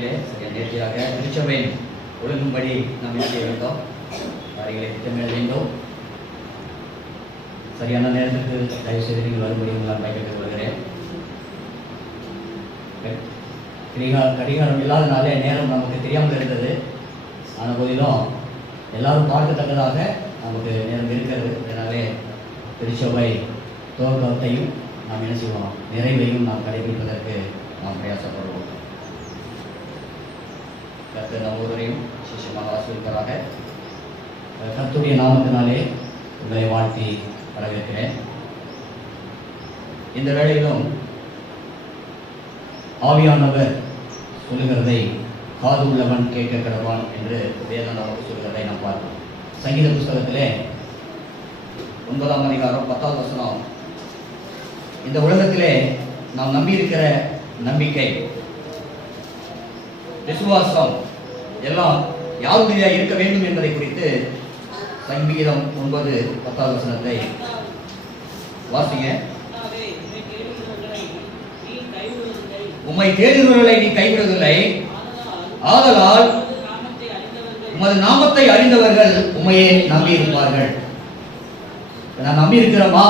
வேளையிலே நேர்த்தியாக திருச்சபையின் ஒழுங்கும்படி நாம் என்ன செய்ய வேண்டும், காரியங்களை திட்டமிட வேண்டும். சரியான நேரத்துக்கு தயவு செய்து நீங்கள் வரும்படி உங்களால் கேட்டுக் கொள்கிறேன். கடிகாரம் இல்லாதனாலே நேரம் நமக்கு தெரியாமல் இருந்தது. ஆன போதிலும் எல்லாரும் பார்க்கத்தக்கதாக நமக்கு நேரம் இருக்கிறது. அதனாலே திருச்சபை துவக்கத்தையும் நாம் என்ன செய்வோம், நிறைவையும் நாம் கடைபிடிப்பதற்கு நாம் பிரயாசப்படுவோம். கர்த்தர் நம் ஒருவரையும் விசேஷமாக ஆசீர்வதிப்பாராக. கர்த்தருடைய நாமத்தினாலே உங்களை வாழ்த்தி வரவேற்கிறேன். இந்த வேளையிலும் ஆவியானவர் சொல்லுகிறதை காது உள்ளவன் கேட்க கடவான் என்று வேதம் நமக்கு சொல்கிறதை நாம் பார்ப்போம். சங்கீத புஸ்தகத்திலே 9ஆம் அதிகாரம் 10வது வசனம், இந்த உலகத்திலே நாம் நம்பியிருக்கிற நம்பிக்கை, விசுவாசம் எல்லாம் யாருடைய இருக்க வேண்டும் என்பதை குறித்து சங்கீதம் 9:10வது வசனத்தை வாசிங்க. உம்மை தேடுகிறவர்களை நீ கைவிடுவதில்லை, ஆதலால் உமது நாமத்தை அறிந்தவர்கள் உம்மையே நம்பி இருப்பார்கள். நான் நம்பி இருக்கிறோமா,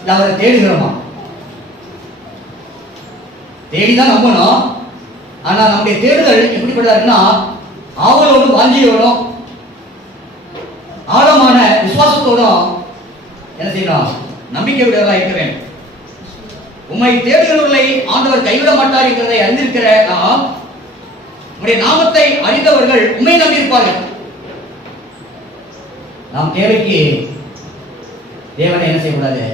இல்லை அவரை தேடுகிறோமா? தேடிதான் நம்பணும். ஆனா நம்முடைய தேடுதல் எப்படிப்பட்டதுன்னா, ஆவலோடும் வாஞ்சியோடும் ஆழமான விசுவாசத்தோடும் என்ன செய்யணும், நம்பிக்கை விடவா இருக்க வேண்டும். உம்மை தேடுகிறவர்களை ஆண்டவர் கைவிட மாட்டார் என்கிறதை அறிந்திருக்கிற நாம், உம்முடைய நாமத்தை அறிந்தவர்கள் உம்மை நம்பியிருப்பார்கள். நாம் தேவைக்கு தேவனை என்ன செய்யக்கூடாது,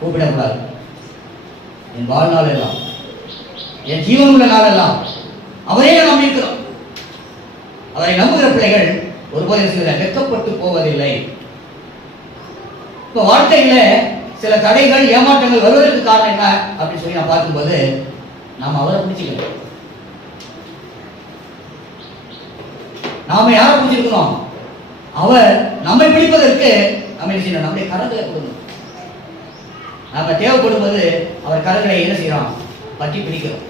கூப்பிடக்கூடாது. என் வாழ்நாள் எல்லாம், என் ஜீவன் உள்ள நாள் எல்லாம் அவரே நம்பியிருக்கிறோம். அவரை நம்புகிற பிள்ளைகள் ஒருபோது வெட்கப்பட்டு போவதில்லை. இப்போ வாழ்க்கையில சில தடைகள், ஏமாற்றங்கள் வருவதற்கு காரணம் என்ன அப்படின்னு சொல்லி நான் பார்க்கும்போது, நாம் அவரை பிடிச்சிக்கணும். நாம யாரை பிடிச்சிருக்கணும், அவர் நம்மை பிடிப்பதற்கு நம்ம என்ன செய்யணும், நம்முடைய கரங்களை கொடுக்கணும். நாம தேவைப்படும்போது அவர் கரங்களை என்ன செய்யறோம், பற்றி பிடிக்கிறோம்.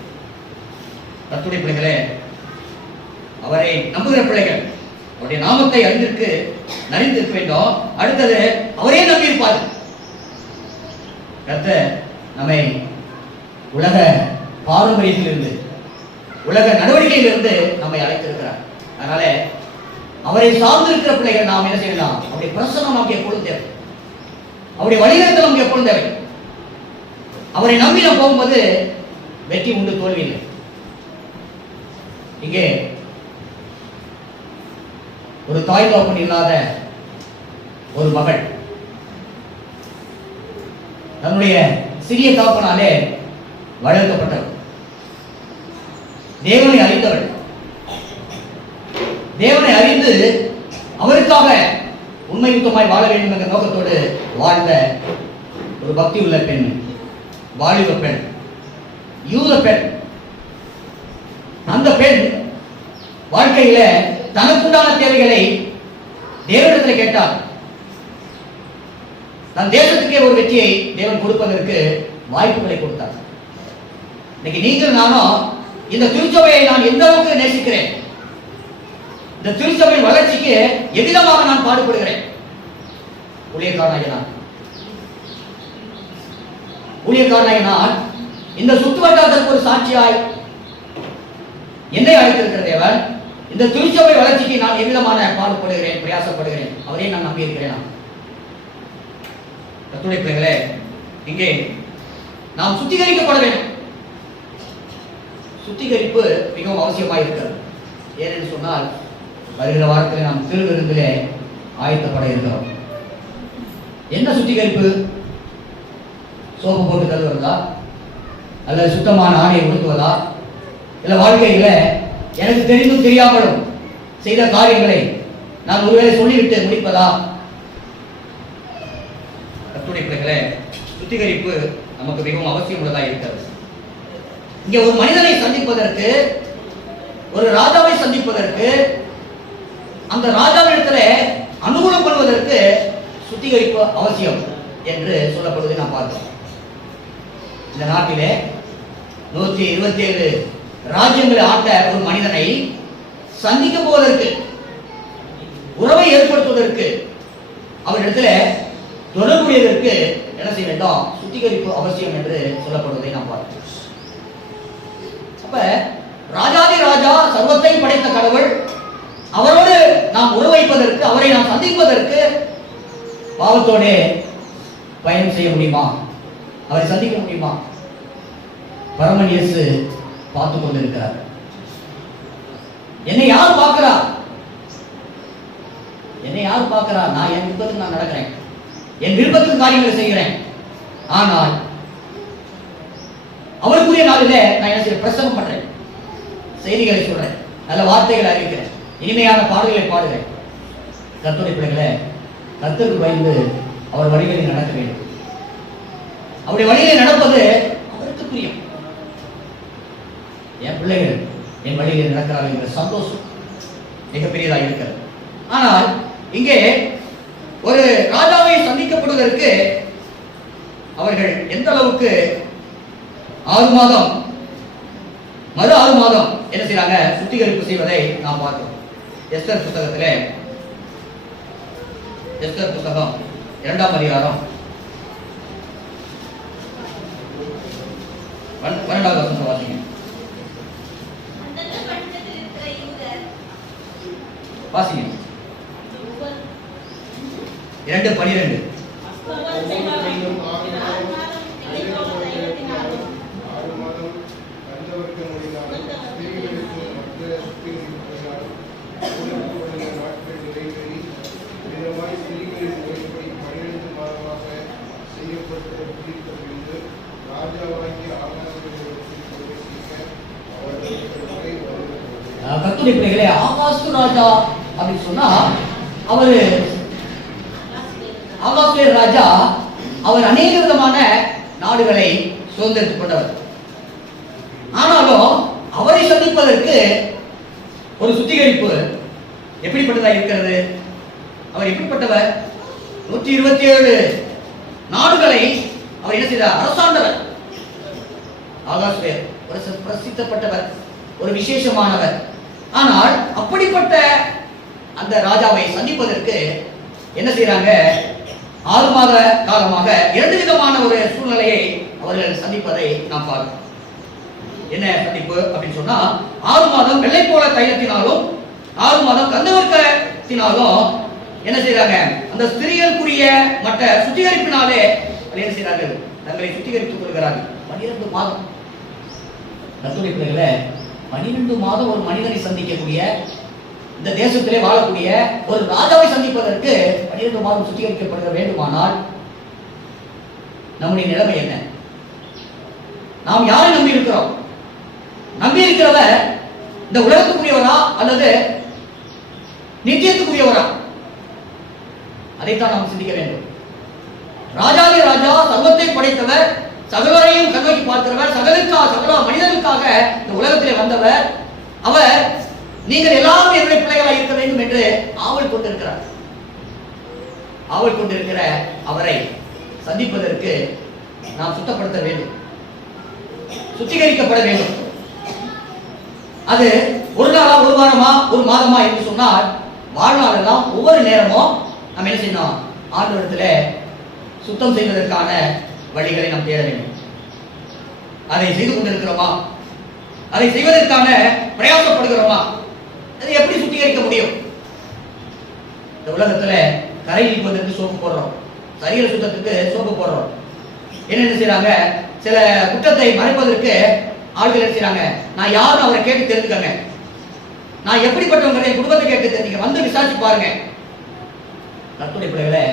கர்த்தருடைய பிள்ளைகளே, அவரை நம்புகிற பிள்ளைகள் அவருடைய நாமத்தை அறிந்திருக்க வேண்டும். அடுத்தது அவரே நம்பியிருப்பார். கர்த்தர் நம்மை உலக பாரம்பரியத்திலிருந்து, உலக நடவடிக்கையிலிருந்து நம்மை அழைத்திருக்கிறார். அதனால அவரை சார்ந்திருக்கிற பிள்ளைகள் நாம் என்ன செய்யலாம், அவருடைய பிரசனம் நமக்கு எப்பொழுதும் தேவை, அவருடைய வழிநடத்தல் நமக்கு எப்பொழுதும் தேவை. அவரை நம்பி நாம் போகும்போது வெற்றி உண்டு, தோல்வி இல்லை. இங்கே ஒரு தாய் தகப்பன் இல்லாத ஒரு மகள் தன்னுடைய சிறிய தகப்பனாலே வளர்க்கப்பட்டவர், தேவனை அறிந்தவள், தேவனை அறிந்து அவருக்காக உண்மை யுத்தமாய் வாழ வேண்டும் என்ற நோக்கத்தோடு வாழ்ந்த ஒரு பக்தி உள்ள பெண், வாலிப பெண், யூத பெண். அந்த பெண் வாழ்க்கையில தனக்குண்டான தேவைகளை தேவனிடத்தில் கேட்டார். தன் தேசத்துக்கே ஒரு வெற்றியை தேவன் கொடுப்பதற்கு வாய்ப்புகளை கொடுத்தார். இன்னைக்கு நீங்கள் நானும் இந்த திருச்சபையை நான் எந்த அளவுக்கு நேசிக்கிறேன், இந்த திருச்சபையின் வளர்ச்சிக்கு எதிரமாக நான் பாடுபடுகிறேன். ஊழியக்காரனாக நான் இந்த சுற்று வட்டாரத்திற்கு ஒரு சாட்சியாய் என்னை அழைத்திருக்கிற தேவன், இந்த திருச்சபை வளர்ச்சிக்கு நான் எவ்விதமான பாடுபடுகிறேன், பிரயாசப்படுகிறேன், அவரே நான் நம்பியிருக்கிறேன். கர்த்தருடைய பிள்ளைகளே, இங்கே நாம் சுத்திகரிக்கப்பட வேண்டும். சுத்திகரிப்பு மிகவும் அவசியமாக இருக்கிறது. ஏனென்று சொன்னால், வருகிற வாரத்தில் நாம் திருவிருந்திலே ஆயத்தப்பட இருக்கிறோம். என்ன சுத்திகரிப்பு? சோப்பு போட்டு கழுவுறதா, அல்லது சுத்தமான ஆணையை உடுத்துவதா, இல்லை வாழ்க்கையில எனக்கு தெரிந்தும் தெரியாமலும் செய்த காரியங்களை நான் ஒருவேளை சொல்லிவிட்டு முடிப்பதா? கர்த்தருடைய பிள்ளைகளே, சுத்திகரிப்பு நமக்கு மிகவும் அவசியம் உள்ளதாக இருக்கிறது. இங்கே ஒரு மனிதனை சந்திப்பதற்கு, ஒரு ராஜாவை சந்திப்பதற்கு, அந்த ராஜாவிடத்துல அனுகூலம் பண்ணுவதற்கு சுத்திகரிப்பு அவசியம் என்று சொல்லப்படுவதை நாம் பார்த்தோம். இந்த நாட்டிலே 127 ராஜ்யங்களை ஆட்ட ஒரு மனிதனை சந்திக்க போவதற்கு, உறவை ஏற்படுத்துவதற்கு, அவரிடத்துல தொடர்புடையதற்கு என்ன செய்ய வேண்டும்? சுத்திகரிப்பு அவசியம் என்று சொல்லப்படுவதை நாம் பார்க்கிறோம். அப்ப ராஜாதி ராஜா, சர்வத்தை படைத்த கடவுள், அவரோடு நாம் உறவைப்பதற்கு, அவரை நாம் சந்திப்பதற்கு பாவத்தோட பயணம் செய்ய முடியுமா? அவரை சந்திக்க முடியுமா? பரமன் இயேசு பார்த்து கொண்டிருக்கிறார். என்னை யார் பார்க்கிறா? என்னை யார் பார்க்கிறா? நான் என் விருப்பத்துக்கு நான் நடக்கிறேன், என் விருப்பத்துக்கு காரியங்களை செய்கிறேன். ஆனால் அவருக்குரிய நாளிலே நான் என்ன செய்ய? பிரசங்கம் பண்றேன், செய்திகளை சொல்றேன், நல்ல வார்த்தைகளை அறிவிக்கிறேன், இனிமையான பாடல்களை பாடுகிறேன். கர்த்தருடைய பிள்ளைகளே, கர்த்தருக்கு பயந்து அவர் வழிகளில் நடக்க வேண்டும். அவருடைய வழியில் நடப்பது அவருக்கு பிரியம். என் பிள்ளைகள் என் வழியில் நடக்கிறார்கள் என்ற சந்தோஷம் மிகப்பெரியதாக இருக்கிறது. ஆனால் இங்கே ஒரு ராஜாவை சந்திக்கப்படுவதற்கு அவர்கள் எந்த அளவுக்கு 6 மாதம் மறு 6 மாதம் என்ன செய்யறாங்க? சுத்திகரிப்பு செய்வதை நாம் பார்க்கிறோம். எஸ்தர் புத்தகத்திலே, எஸ்தர் புத்தகம் 2ஆம் அதிகாரம் 12வது வசனம் வாசிங்க. வாசிங்க. 2:12. கர்த்தருடைய பிள்ளைகளே, ஆகாசு ராஜா அப்படின்னு சொன்னா அவரு ஆகாசு ராஜா, அவர் அநேக விதமான நாடுகளை சுதந்திரித்துக் கொண்டவர். ஆனாலும் அவரை சந்திப்பதற்கு ஒரு சுத்திகரிப்பு எப்படிப்பட்டதா இருக்கிறது? அவர் எப்படிப்பட்டவர்? 127 நாடுகளை அவர் என்ன செய்தார்? அரசாண்டவர். ஆகாசு பிரசித்தப்பட்டவர், ஒரு விசேஷமானவர். ஆனால் அப்படிப்பட்ட அந்த ராஜாவை சந்திப்பதற்கு என்ன செய்யறாங்க? 6 மாத காலமாக 2 விதமான ஒரு சூழ்நிலையை அவர்கள் சந்திப்பதை நாம் பார்க்கிறோம். என்ன சந்திப்பு அப்படின்னு சொன்னா, 6 மாதம் வெள்ளை போல தைலத்தினாலும் 6 மாதம் கந்தவர்க்கத்தினாலும் என்ன செய்யறாங்க? அந்த ஸ்திரீகளுக்குரிய மற்ற சுத்திகரிப்பினாலே என்ன செய்யறார்கள்? தங்களை சுத்திகரித்துக் கொள்கிறார்கள். 12 மாதம். கர்த்தருடைய பிள்ளைகளே, 12 மாதம் ஒரு மனிதனை சந்திக்கக்கூடிய, இந்த தேசத்திலே வாழக்கூடிய ஒரு ராஜாவை சந்திப்பதற்கு 12 மாதம் சுத்திகரிக்கப்படுக வேண்டுமானால் நம்முடைய நிலைமை என்ன? நாம் யாரை நம்பி இருக்கிறோம்? நம்பி இருக்கிறவர் இந்த உலகத்துக்குரியவரா அல்லது நித்தியத்துக்குரியவரா? அதைத்தான் நாம் சிந்திக்க வேண்டும். ராஜாவே ராஜா, சர்வத்தை படைத்தவர், சகலரையும் கண்ணோக்கி பார்க்கிறவர், சகல மனிதர்களுக்காக இந்த உலகத்திலே வந்தவர். அவர் நீங்கள் எல்லாரும் என்னுடைய பிள்ளைகளாக இருக்க வேண்டும் என்று ஆவல் கொண்டிருக்கிறார். ஆவல் கொண்டிருக்கிற அவரை சந்திப்பதற்கு நாம் சுத்தப்படுத்த வேண்டும், சுத்திகரிக்கப்பட வேண்டும். அது ஒரு நாளா, ஒரு வாரமா, ஒரு மாதமா என்று சொன்னால் வாழ்நாளெல்லாம் ஒவ்வொரு நேரமும் நாம் என்ன செய்யணும்? ஆண்டவரிடத்துல சுத்தம் செய்வதற்கான வழிகளை நாம் தேட வேண்டும். அதை செய்து கொண்டிருக்கிறோமா? அதை செய்வதற்கான பிரயாசப்படுகிறோமா? அதை எப்படி சுத்திகரிக்க முடியும்? இந்த உலகத்துல கரை நீக்குவதற்கு சோப்பு போடுறோம், சரீர சுத்தத்துக்கு சோப்பு போடுறோம். என்ன செய்யறாங்க? சில குற்றத்தை மறைப்பதற்கு ஆட்கள் என்ன செய்யறாங்க? நான் யாரும் அவரை கேட்டு தெரிஞ்சுக்கங்க, நான் எப்படிப்பட்டவங்க குடும்பத்தை கேட்டு தெரிஞ்சுக்க, வந்து விசாரிச்சு பாருங்க. கர்த்தருடைய பிள்ளைகளே,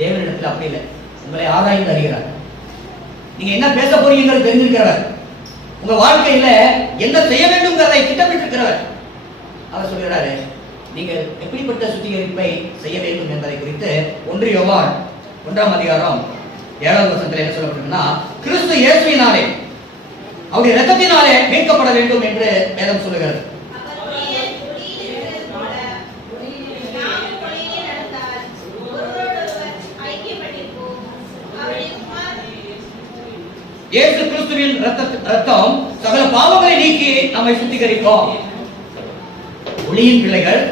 தேவனிடத்தில் அப்படி இல்லை. உங்களை ஆராய்ந்து அறிகிறார். நீங்க என்ன பேச போறீங்கிறது தெரிஞ்சிருக்கிறவர், உங்க வாழ்க்கையில என்ன செய்ய வேண்டும்ங்கிறதை திட்டமிட்டிருக்கிறவர். அவர் சொல்கிறாரு, நீங்க எப்படிப்பட்ட சுத்திகரிப்பை செய்ய வேண்டும் என்பதை குறித்து 1 யோவான் 1ஆம் அதிகாரம் 7வது வசனத்தில் என்ன சொல்லப்பட்டிருக்குன்னா, கிறிஸ்து இயேசுவினாலே அவருடைய இரத்தத்தினாலே மீட்கப்பட வேண்டும் என்று வேதம் சொல்லுகிறது. இயேசு கிறிஸ்துவின் ரத்தம் சகல பாவங்களை நீக்கி நம்மை சுத்திகரிக்கும். ஒளியின் பிள்ளைகள்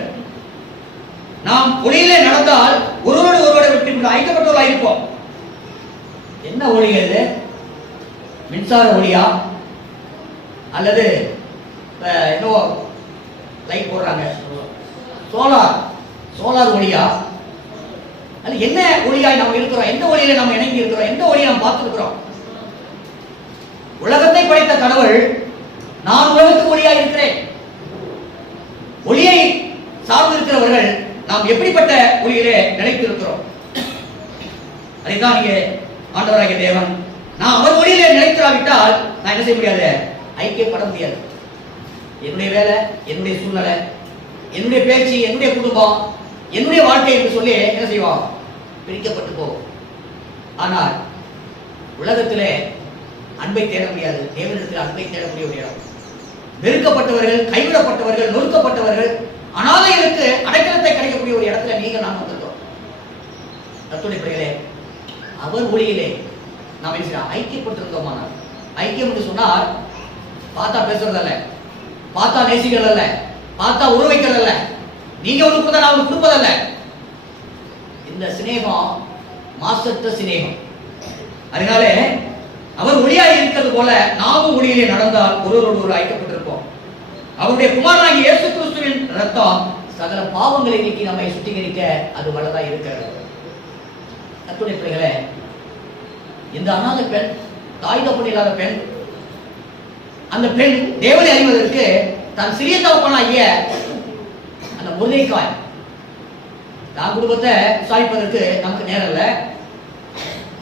நாம் ஒளியிலே நடந்தால் ஒருவரோடு ஒருவரை விட்டு ஐக்கப்பட்டவர்களாக இருப்போம். என்ன ஒளி இது? மின்சார ஒளியா அல்லது ஏதோ லைட் போடுறாங்க சோலார் ஒளியா? அது என்ன ஒளியாய் நாம் இருக்கிறோம்? எந்த ஒளியில நாம் இணங்கி இருக்கிறோம்? எந்த ஒளியை நாம் பார்த்திருக்கிறோம்? உலகத்தை படைத்த கடவுள் நான் உலகத்துக்கு ஒளியாய் இருக்கிறேன். ஒளியை சார்ந்திருக்கிறவர்கள் நாம் எப்படிப்பட்ட ஒளியிலே நிலைத்திருக்கிறோம்? அதைத்தான் நீங்க ஆண்டவராகிய தேவன் நான் அவர் ஒளியிலே நிலைத்திராவிட்டால் நான் என்ன செய்ய முடியாது? ஐக்கியப்பட முடியாது. என்னுடைய வேலை, என்னுடைய சூழ்நிலை, என்னுடைய பேச்சு, என்னுடைய குடும்பம், என்னுடைய வாழ்க்கை என்று சொல்லி என்ன செய்வோம்? பிரிக்கப்பட்டு போவோம். ஆனால் உலகத்திலே அன்பை தேட முடியாது. தேவனிடத்தில் அன்பை தேடக்கூடிய ஒரு இடம். வெறுக்கப்பட்டவர்கள், கைவிடப்பட்டவர்கள், நொறுக்கப்பட்டவர்கள், அனாதைகளுக்கு அடைக்கலத்தை கிடைக்கக்கூடிய ஒரு இடத்துல நீங்க நான் வந்திருக்கோம். கர்த்தருடைய பிள்ளைகளே, அவர் ஒளியிலே நாம் ஐக்கியப்பட்டிருந்தோமானால், ஐக்கியம் என்று சொன்னால் பார்த்தா பேசுறதல்ல, பார்த்தா நேசிக்கிறது அல்ல, பார்த்தா உருவைக்கிறது அல்ல, நீங்க ஒன்று கொடுத்தா நான் ஒன்று கொடுப்பதல்ல. இந்த சிநேகம் மாசற்ற சிநேகம். அதனாலே அவர் ஒளியாய் இருக்கிறது போல நாமும் ஒளியிலே நடந்தால் ஒருவரோடு ஒரு ஐக்கப்பட்டிருப்போம். அவருடைய குமாரனாகிய இயேசு கிறிஸ்துவின் ரத்தம் சகல பாவங்களை நீக்கி நம்மை சுத்திகரிக்க அது வல்லதா இருக்கிறது. கர்த்தருடைய பிள்ளைகளே, இந்த அநாத பெண், தாய் தகப்பன் இல்லாத பெண், அந்த பெண் தேவனை அறிவதற்கு தன் சிறிய தகப்பனாகிய அந்த முருங்கைக்காய் தான் குடும்பத்தை விசாரிப்பதற்கு நமக்கு நேரம் இல்லை.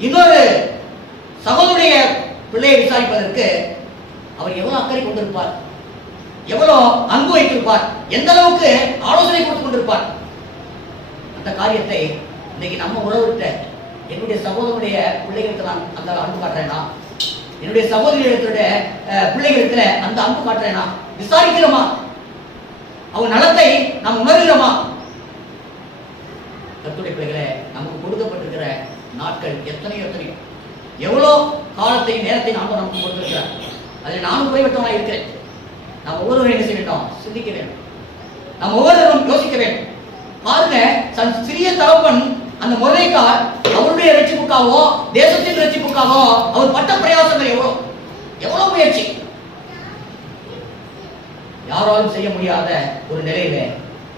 இன்னொரு சகோதரிய பிள்ளையை விசாரிப்பதற்கு அவர் எவ்வளவு அக்கறை கொண்டிருப்பார், எவ்வளவு அன்பு வைத்திருப்பார், எந்த அளவுக்கு ஆலோசனை கொடுத்துக் கொண்டிருப்பார். அந்த காரியத்தை இன்னைக்கு நம்ம உறவுகிட்ட என்னுடைய சகோதரனுடைய பிள்ளைகளுக்கு நான் அந்த அன்பு காட்டுறேனா, என்னுடைய சகோதரிகளுடைய பிள்ளைகளுக்கு அந்த அன்பு காட்டுறேனா, விசாரிக்கிறோமா, அவங்க நலத்தை நாம் உணர்கிறோமா? கர்த்தருடைய பிள்ளைகளே, நமக்கு கொடுக்கப்பட்டிருக்கிற நாட்கள் எத்தனையோ எவ்வளோ காலத்தையும் நேரத்தையும் நாம் நமக்கு கொடுத்திருக்கிறார். அதில் நானும் குறைவற்றவனாக இருக்கிறேன். நாம் ஒவ்வொருவரும் என்ன செய்ய வேண்டும்? சிந்திக்க வேண்டும். நாம் ஒவ்வொருவரும் யோசிக்க வேண்டும். பாருங்க, சிறிய தகப்பன் அந்த முருங்கைக்காய் அவருடைய ரட்சிப்புக்காவோ தேசத்தின் ரட்சிப்புக்காவோ அவர் பட்ட பிரயாசங்கள் எவ்வளவு முயற்சி, யாராலும் செய்ய முடியாத ஒரு நிலையில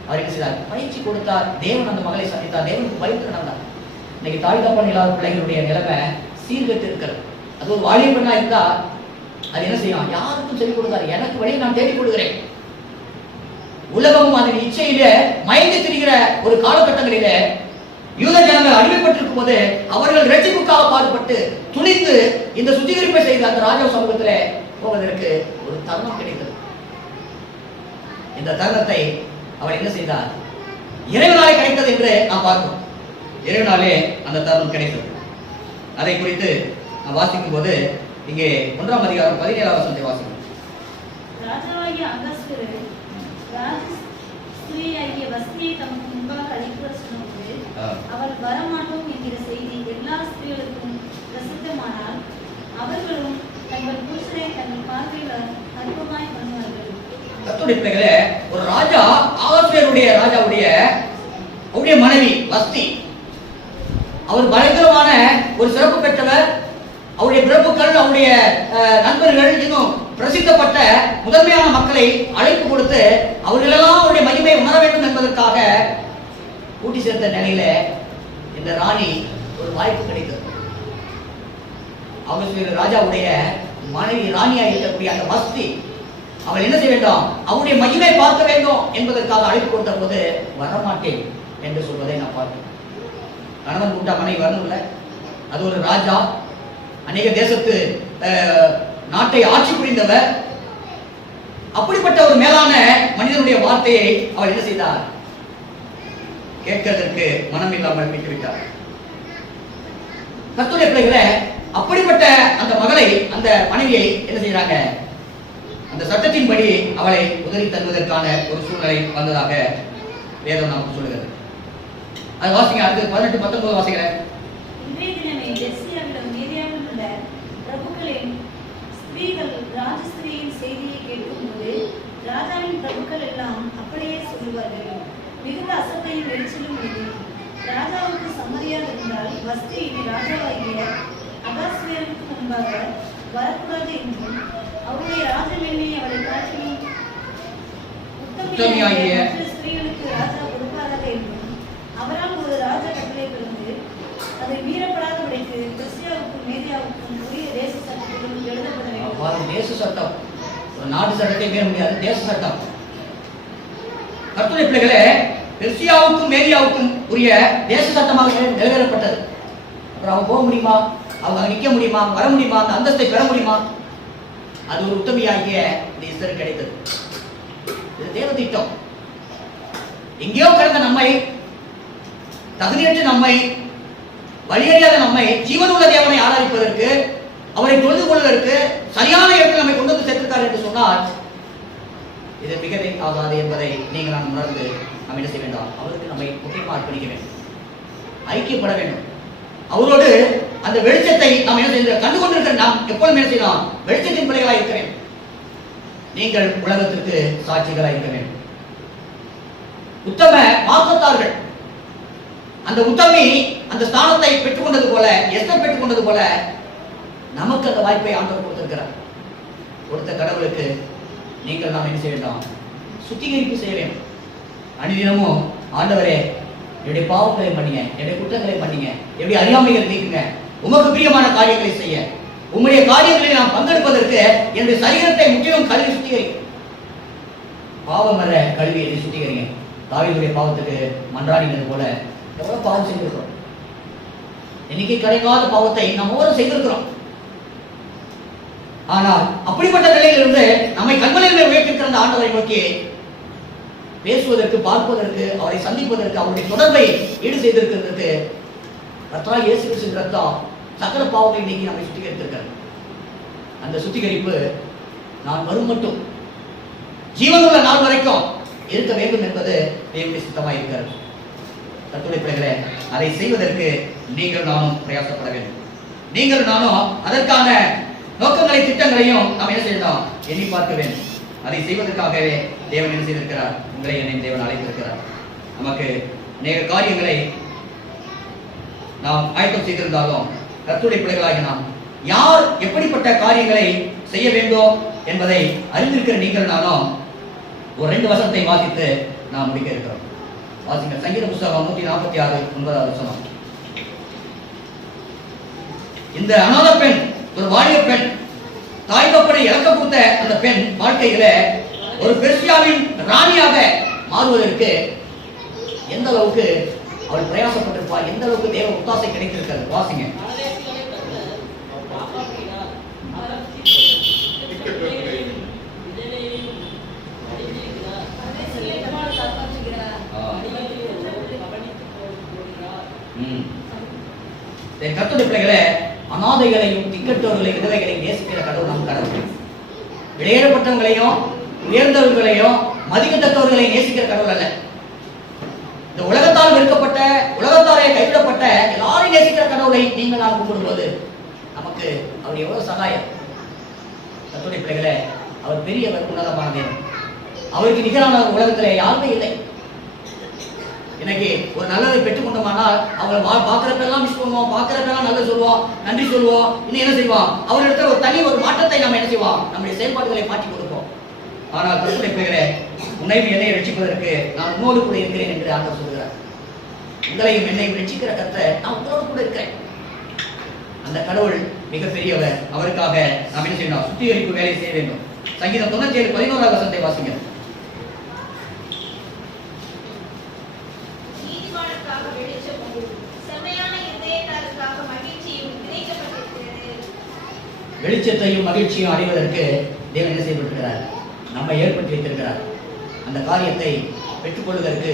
அவர் என்ன செய்தார்? பயிற்சி கொடுத்தார். தேவன் அந்த மகளை சந்தித்தார். தேவனுக்கு பயந்து நடந்தார். இன்னைக்கு தாய் தகப்பன் இல்லாத பிள்ளைகளுடைய நிலைமை சீர்கட்டு இருக்கிறது. அது ஒரு வாலிப பெண்ணா இருந்தா அது என்ன செய்யும்? யாருக்கும் சொல்லிக் கொடுத்தாரு, எனக்கு வழியை நான் தேடிக் கொடுக்கிறேன். உலகமும் அதன் இச்சையில மயங்கி திரிகிற ஒரு காலகட்டங்களிலே யூத ஜனங்கள் அடிமைப்பட்டிருக்கும் போது அவர்கள் ரட்சிப்புக்காக பாடுபட்டு துணிந்து இந்த சுத்திகரிப்பை செய்த அந்த ராஜா சமூகத்திலே போவதற்கு ஒரு தருணம் கிடைத்தது. இந்த தருணத்தை அவர் என்ன செய்தார்? இறைவனாலே கிடைத்தது என்று நாம் பார்க்கிறோம். இறைவனாலே அந்த தருணம் கிடைத்தது. அதை குறித்து நாம் வாசிக்கும் போது இங்கே 1ஆம் அதிகாரம் 17ஆம் வசனத்தை வாசிக்கிறோம். ராஜாவாகிய அகஸ்வேரு ராஜஸ்திரீயாகிய வஸ்தியை தமக்கு முன்பாக அழைக்க சொன்னபோது அவள் வரமாட்டோம் என்கிற செய்தி எல்லா ஸ்திரீகளுக்கும் பிரசித்தமானால் அவர்களும் தங்கள் புருஷரை தங்கள் பார்வையில் அற்பமாய் பண்ணுவார்கள். கர்த்தருடைய பிள்ளைகளே, ஒரு ராஜா ஆகாஸ்வேருடைய அவருடைய மனைவி வஸ்தி, அவர் பயங்கரமான ஒரு சிறப்பு பெற்றவர். அவருடைய பிறப்புகள், அவருடைய நண்பர்கள், இன்னும் பிரசித்தப்பட்ட முதன்மையான மக்களை அழைப்பு கொடுத்து அவர்களெல்லாம் அவருடைய மகிமையை உணர வேண்டும் என்பதற்காக கூட்டி சேர்த்த நிலையில இந்த ராணி ஒரு வாய்ப்பு கிடைத்தது. அவர் ராஜாவுடைய மனைவி ராணியாக இருக்கக்கூடிய அந்த வஸ்தி அவள் என்ன செய்ய வேண்டும்? அவருடைய மகிமை பார்க்க வேண்டும் என்பதற்காக அழைப்பு கொடுத்த போது வரமாட்டேன் என்று சொல்வதை நான் பார்க்கிறேன். கணவன் கூட்டா மனைவி வரணும்ல, அது ஒரு ராஜா, அநேக தேசத்து நாட்டை ஆட்சி புரிந்தவர். அப்படிப்பட்ட ஒரு மேலான மனிதனுடைய வார்த்தையை அவள் என்ன செய்தார்? கேட்கிறதற்கு மனம் இல்லாமல் விட்டுவிட்டார். கர்த்தருடைய பிள்ளைகளே, அப்படிப்பட்ட அந்த மகளை, அந்த மனைவியை என்ன செய்யறாங்க? அந்த சட்டத்தின்படி அவளை உதறி தருவதற்கான ஒரு சூழ்நிலை வந்ததாக வேதம் நமக்கு சொல்லுகிறது. அது வாசிங்க, அடுத்து 18, 19 வாசிக்கிறேன். இன்றைய தினமே பெர்சியாவிலும் மீதியாவிலும் உள்ள பிரபுக்களின் ஸ்திரீகள் ராஜஸ்திரியின் செய்தி செய்வார்கள். மிகுந்த அசட்டையும் எரிச்சலும் உள்ளது. ராஜாவுக்கு சம்மதியாக இருந்தால் வஸ்தி இனி ராஜாவாகிய அகாஸ்வேருக்கு முன்பாக வரக்கூடாது என்றும் அவருடைய ராஜமேன்மையை அவளை காட்டிலும் உத்தமியாகிய மற்ற ஸ்திரீகளுக்கு ராஜா கொடுப்பாராக என்றும் அவரால் ஒரு ராஜ கட்டளை பிறந்து அதை மீறப்படாதபடிக்கு கிறிஸ்தியாவுக்கும் மேதியாவுக்கும் உரிய தேச சட்டத்திலும் எழுதப்பட வேண்டும். தேச சட்டம், ஒரு நாட்டு சட்டத்தை மீற முடியாது, தேச சட்டம். கர்த்தருடைய பிள்ளைகளே, பெர்சியாவுக்கும் மேதியாவுக்கும் உரிய தேச சட்டமாக நிறைவேறப்பட்டது. அப்புறம் அவங்க போக முடியுமா? அவங்க நிற்க முடியுமா? வர முடியுமா? அந்த அந்தஸ்தை பெற முடியுமா? அது ஒரு உத்தமியாகிய இந்த எஸ்தருக்கு கிடைத்தது. இது தேவ திட்டம். எங்கேயோ கிடந்த நம்மை, தகுதியற்ற நம்மை, வழியறியாத நம்மை ஜீவனுள்ள தேவனை ஆராதிப்பதற்கு, அவரை தொழுது கொள்வதற்கு சரியான இடத்தில் நம்மை கொண்டு வந்து சேர்த்திருக்கார் என்று சொன்னால் இது மிகதை ஆகாது என்பதை நீங்கள் நான் உணர்ந்து நாம் என்ன செய்ய வேண்டாம், அவருக்கு நம்மை முக்கியமாக அர்ப்பணிக்க வேண்டும், ஐக்கியப்பட வேண்டும். அவரோடு அந்த வெளிச்சத்தை நாம் என்ன செய்ய கண்டு கொண்டிருக்கிற நாம் எப்பொழுதும் என்ன செய்யலாம், வெளிச்சத்தின் பிள்ளைகளாக இருக்க வேண்டும். நீங்கள் உலகத்திற்கு சாட்சிகளாக இருக்க வேண்டும். உத்தம மார்க்கத்தார்கள் அந்த உத்தமி அந்த ஸ்தானத்தை பெற்றுக்கொண்டது போல, எஸ்தர் பெற்றுக்கொண்டது போல நமக்கு அந்த வாய்ப்பை ஆண்டவர் கொடுத்திருக்கிறார். கொடுத்த கடவுளுக்கு நீங்கள் நாம் என்ன செய்ய வேண்டாம், சுத்திகரிப்பு செய்ய வேண்டும். அனுதினமும் ஆண்டவரே என்னுடைய பாவங்களை பண்ணிங்க, என்னுடைய குற்றங்களை பண்ணிங்க, என்னுடைய அறியாமைகள் நீக்குங்க, உமக்கு பிரியமான காரியங்களை செய்ய, உம்முடைய காரியங்களில் நாம் பங்கெடுப்பதற்கு என்னுடைய சரீரத்தை முற்றிலும் கழுவி சுத்திகரிக்கும். பாவம் அல்ல, கல்வி என்னை சுத்திகரிங்க. தாவீதுடைய பாவத்துக்கு மன்றாடினது போல எவ்வளவு பாவம் செய்திருக்கிறோம். எண்ணிக்கை கிடைக்காத பாவத்தை நாம் ஒவ்வொரு செய்திருக்கிறோம். ஆனால் அப்படிப்பட்ட நிலையிலிருந்து நம்மை கண்களில் உயர்த்திருக்கிற அந்த ஆண்டவரை நோக்கி பேசுவதற்கு, பார்ப்பதற்கு, அவரை சந்திப்பதற்கு, அவருடைய தொடர்பை ஈடு செய்திருக்கிறதுக்கு கர்த்தராகிய இயேசு கிறிஸ்துவின் ரத்தம் சகல பாவங்களை நீக்கி நம்மை சுத்திகரித்திருக்கிறது. அந்த சுத்திகரிப்பு நான் வரும் மட்டும் ஜீவனுள்ள நாள் வரைக்கும் இருக்க வேண்டும் என்பது தேவனுடைய சித்தமாக இருக்கிறது. கர்த்தருடைய பிள்ளைகளே, அதை செய்வதற்கு நீங்கள் நானும் பிரயாசப்பட வேண்டும். நீங்கள் நானும் அதற்கான நோக்கங்களை, திட்டங்களையும் நாம் என்ன செய்யலாம், எண்ணி பார்க்க வேண்டும். அதை செய்வதற்காகவே தேவன் என்ன செய்திருக்கிறார், உங்களை என்னை தேவன் அழைத்திருக்கிறார். நமக்கு அநேக காரியங்களை நாம் ஆயத்தம் செய்திருந்தாலும் கர்த்தருடைய பிள்ளைகளாகி நாம் யார் எப்படிப்பட்ட காரியங்களை செய்ய வேண்டும் என்பதை அறிந்திருக்கிற நீங்கள் நானும் ஒரு 2 வசனத்தை வாசித்து நாம் முடிக்க இருக்கிறோம். வாசிங்க. சங்கீத புஸ்தகம் 146 9வது வசனம். இந்த அனாதை பெண், ஒரு வாலிப பெண், தாய் தகப்பனை இழக்க கொடுத்த அந்த பெண் வாழ்க்கையில ஒரு பெர்சியாவின் ராணியாக மாறுவதற்கு எந்த அளவுக்கு அவள் பிரயாசப்பட்டிருப்பார், எந்த அளவுக்கு தேவ ஒத்தாசை கிடைத்திருக்கிறது. வாசிங்க. கர்த்தருடைய பிள்ளைகளே, அநாதைகளையும், திக்கற்றவர்களையும், விதவைகளையும் நேசிக்கிற கடவுள் நம் கடவுள். வெளியேறப்பட்டவங்களையும், உயர்ந்தவர்களையும், மதிக்கத்தக்கவர்களையும் நேசிக்கிற கடவுள் அல்ல. இந்த உலகத்தால் வெறுக்கப்பட்ட, உலகத்தாலே கைவிடப்பட்ட எல்லாரையும் நேசிக்கிற கடவுளை நீங்கள் நான் கும்பிடும்போது நமக்கு அவர் எவ்வளவு சகாயம். கர்த்தருடைய பிள்ளைகளே, அவர் பெரியவர், உன்னதமான தேவன். அவருக்கு நிகரான உலகத்திலே யாருமே இல்லை. இன்னைக்கு ஒரு நல்லதை பெற்றுக்கொண்டோமானால் அவங்களை பார்க்கறப்பெல்லாம் மிஸ் பண்ணுவோம், பார்க்கறப்பெல்லாம் நல்லது சொல்லுவோம், நன்றி சொல்லுவோம். இன்னும் என்ன செய்வோம், அவரிடத்துல ஒரு தனி ஒரு மாற்றத்தை நம்ம என்ன செய்வோம், நம்முடைய செயல்பாடுகளை மாற்றி கொடுப்போம். ஆனால் கர்த்தருடைய பிள்ளைகளே, உன்னையும் என்னை ரட்சிப்பதற்கு நான் உன்னோடு கூட இருக்கிறேன் என்று ஆண்டவர் சொல்கிறார். உங்களையும் என்னையும் ரட்சிக்கிற கர்த்தர் நான் உங்களோடு கூட இருக்கிறேன். அந்த கடவுள் மிகப்பெரியவர். அவருக்காக நாம் என்ன செய்யணும், சுத்திகரிப்பு வேலை செய்ய வேண்டும். சங்கீதம் 97 11வது வசனத்தை வாசிங்க. வெளிச்சத்தையும் மகிழ்ச்சியும் அடைவதற்கு தேவன் என்ன செய்யப்பட்டிருக்கிறார், நம்ம ஏற்படுத்தி வைத்திருக்கிறார். அந்த காரியத்தை பெற்றுக்கொள்வதற்கு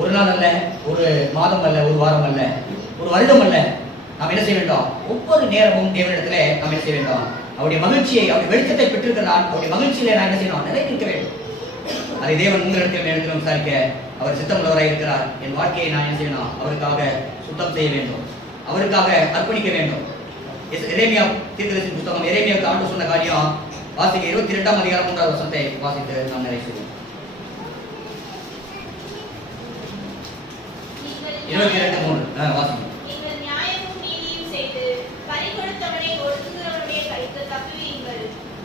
ஒரு நாள் அல்ல, ஒரு மாதம் அல்ல, ஒரு வாரம் அல்ல, ஒரு வருடம் அல்ல. நாம் என்ன செய்ய வேண்டும், ஒவ்வொரு நேரமும் தேவனிடத்திலே நாம் என்ன செய்ய வேண்டும், அவருடைய மகிழ்ச்சியை, அவருடைய வெளிச்சத்தை பெற்றிருக்கிறார், அவருடைய மகிழ்ச்சியிலே நான் என்ன செய்யணும், நிறைவேற்ற வேண்டும். அதை தேவன் உங்களிடத்தில் இடத்திலும் விசாரிக்க அவர் சித்தமுள்ளவராக இருக்கிறார். என் வாழ்க்கையை நான் என்ன செய்யணும், அவருக்காக சுத்தம் செய்ய வேண்டும், அவருக்காக அர்ப்பணிக்க வேண்டும். எரேமியா தீர்க்கதரிசி புத்தகம், எரேமியாவுக்கு ஆண்டு சொன்ன காரியம் வாசிக்க 22ஆம் அதிகாரம் 3வது வசனத்தை வாசித்து நாம் நிறைவு செய்வோம். 22:3 வாசிங்க. நீங்கள் நியாயமும் நீதியும் செய்து பறி கொடுத்தவனை ஒடுக்குகிறவனுடைய கைக்கு தப்புவீங்கள்.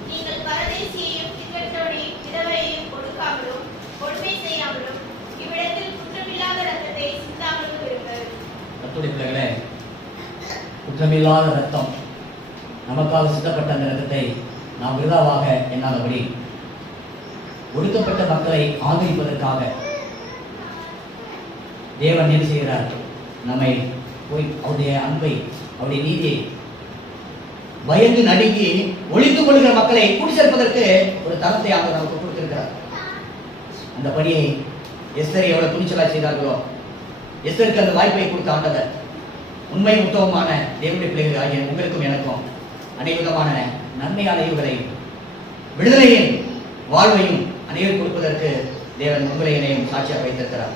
நீங்கள் பரதேசியையும் திக்கற்றவனையும் விதவையையும் கொடுக்காமலும் கொடுமை செய்யாமலும் இவ்விடத்தில் குற்றமில்லாத ரத்தத்தை சிந்தாமலும் இருங்கள். கர்த்தருடைய பிள்ளைகளே, குற்றமில்லாத ரத்தம், நமக்காக சிந்தப்பட்ட அந்த ரத்தத்தை நாம் விருதாவாக எண்ணாதபடி ஒடுக்கப்பட்ட மக்களை ஆதரிப்பதற்காக தேவன் என்ன செய்கிறார்? நம்மை போய் அவருடைய அன்பை, அவருடைய நீதியை பயந்து நடுங்கி ஒளிந்து கொள்கிற மக்களை கூட்டி சேர்ப்பதற்கு ஒரு தரத்தை அவர் நமக்கு கொடுத்திருக்கிறார். அந்த பணியை எஸ்தரை எவ்வளவு துணிச்சலா செய்தார்களோ, எஸ்தருக்கு அந்த வாய்ப்பை கொடுத்த ஆண்டவர் உண்மை உத்தவமான தேவனுடைய பிள்ளைகள் ஆகிய உங்களுக்கும் எனக்கும் அனைவிதமான நன்மையான ஈவுகளை, விடுதலையின் வாழ்வையும் அனைவரும் கொடுப்பதற்கு தேவன் உங்களை என்னையும் சாட்சியாக வைத்திருக்கிறார்.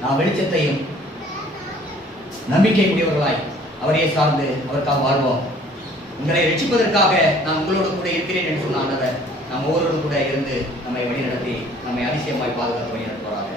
நாம் வெளிச்சத்தையும் நம்பிக்கைக்குரியவர்களாய் அவரையே சார்ந்து அவருக்காக வாழ்வோம். உங்களை ரட்சிப்பதற்காக நான் உங்களோடு கூட இருக்கிறேன் என்று சொன்ன ஆண்டவர் நாம் ஒவ்வொருவரும் கூட இருந்து நம்மை வழிநடத்தி நம்மை அதிசயமாய் பாதுகாத்து வழி நடத்துவாராக.